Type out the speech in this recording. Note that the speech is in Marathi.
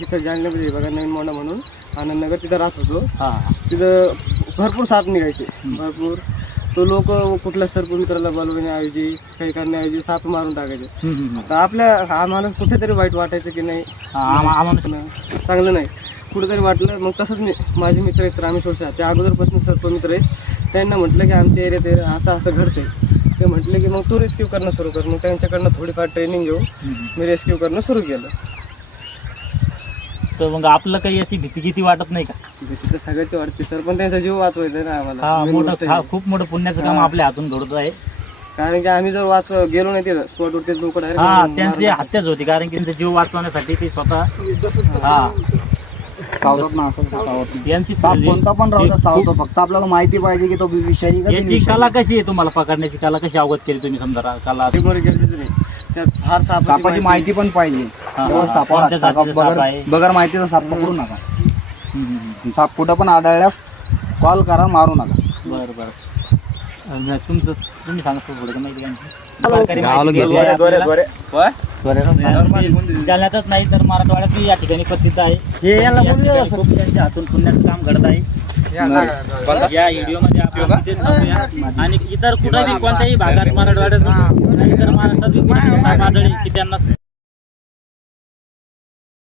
इथं जालन्यामध्ये बघा नवीन मोंढा म्हणून आनंदनगर तिथं राहत होतो. हा तिथं भरपूर साप निघायचे भरपूर. तो लोक कुठल्या सरपंचाला बोलवण्याऐवजी काही करण्याऐवजी साप मारून टाकायचे. तर आम्हाला कुठेतरी वाईट वाटायचं की नाही चांगलं नाही कुठेतरी वाटलं. मग तसंच माझे मित्र आहेत रामेश्वर शाह त्या अगोदरपासून सर्पमित्र आहेत. त्यांना म्हटलं की आमच्या एरियात असं घडतंय. ते म्हटले की मग तू रेस्क्यू करणं सुरू कर. मग त्यांच्याकडनं थोडीफार ट्रेनिंग घेऊन मी रेस्क्यू करणं सुरू केलं. तर मग आपलं काही याची भीती वाटत नाही का? भीती तर सगळ्याची वाटते सर, पण त्यांचा जीव वाचवायचा ना आम्हाला. खूप मोठं पुण्याचं काम आपल्या हातून घडत आहे. कारण की आम्ही जर गेलो नाही तिथं स्पॉटवरती लोक त्यांची हत्याच होती. कारण की त्यांचा जीव वाचवण्यासाठी ते स्वतः चावतात ना असं चावत यांची साप कोणता पण राहू चावतो. फक्त आपल्याला माहिती पाहिजे की तो विषारी का याची कला कशी आहे? तुम्हाला पकडण्याची कला कशी अवगत केली तुम्ही? समजा कला गरजेचं नाही त्यात फार सापाची माहिती पण पाहिजे. बगर माहितीचा साप पकडू नका. साप कुठं पण आढळल्यास कॉल करा, मारू नका. बरं बरं. तुमचं तुम्ही सांगतो थोडं माहिती जालन्यातच नाही तर मराठवाड्यात या ठिकाणी प्रसिद्ध आहे. खूप त्यांच्या हातून पुण्याचं काम घडत आहे. या व्हिडिओमध्ये आपण आणि इतर कुठेही कोणत्याही भागात मराठवाड्यात इतर महाराष्ट्रात आढळले की त्यांना